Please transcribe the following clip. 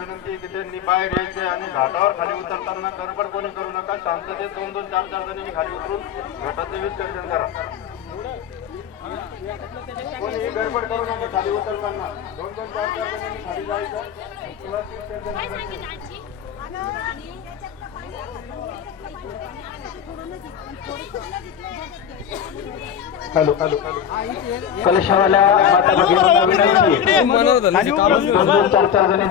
विनंती की त्यांनी बाहेर यायचे आणि घाटावर खाली उतरताना गडबड कोणी करू नका. शांततेत 2-2, 4-4 जणांनी खाली उतरून घाटाचे विसर्जन करा. कोणी गडबड करू नका. खाली उतरताना 2-2, 4-4 जणांनी खाली जायचं. हॅलो हॅलो कलशावाल्या माता भगिनींना विनंती 2-2, 4-4 जणी